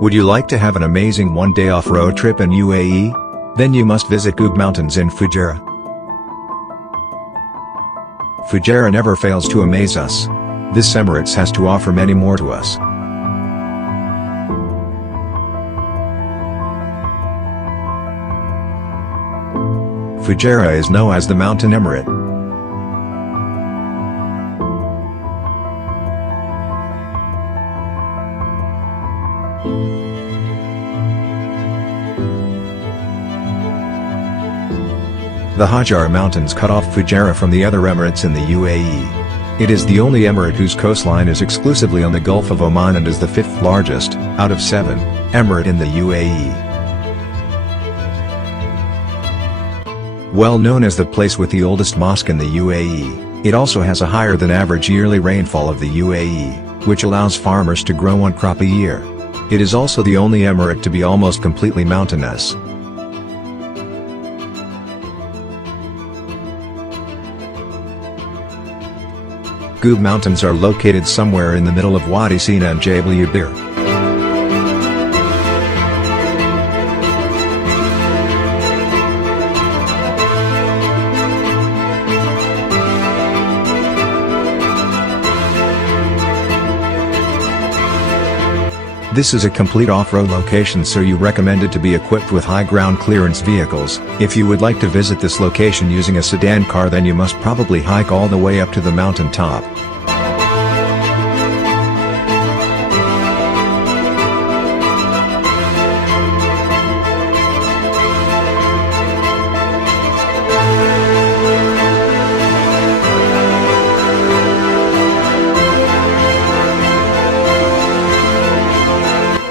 Would you like to have an amazing one-day off-road trip in UAE? Then you must visit Ghub Mountains in Fujairah. Fujairah never fails to amaze us. This Emirates has to offer many more to us. Fujairah is known as the Mountain Emirate. The Fujairah Mountains cut off Fujairah from the other emirates in the UAE. It is the only emirate whose coastline is exclusively on the Gulf of Oman and is the fifth largest, out of 7, emirate in the UAE. Well known as the place with the oldest mosque in the UAE, it also has a higher than average yearly rainfall of the UAE, which allows farmers to grow one crop a year. It is also the only emirate to be almost completely mountainous. Ghub Mountains are located somewhere in the middle of Wadi Sena and Jabel Yibir. This is a complete off-road location, so you recommend it to be equipped with high ground clearance vehicles. If you would like to visit this location using a sedan car, then you must probably hike all the way up to the mountain top.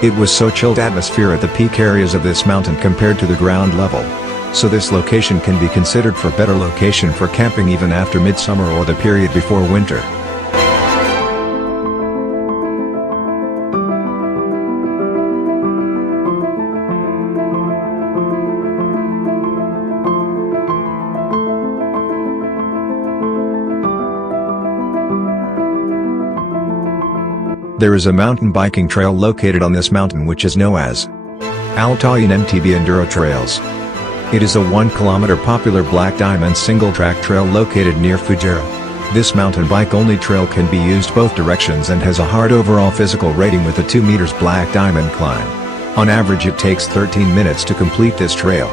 It was so chilled atmosphere at the peak areas of this mountain compared to the ground level. So this location can be considered for better location for camping even after midsummer or the period before winter. There is a mountain biking trail located on this mountain which is known as Al Tayin MTB Enduro Trails. It is a 1-kilometer popular black diamond single-track trail located near Fujairah. This mountain bike-only trail can be used both directions and has a hard overall physical rating with a 2 meters black diamond climb. On average it takes 13 minutes to complete this trail.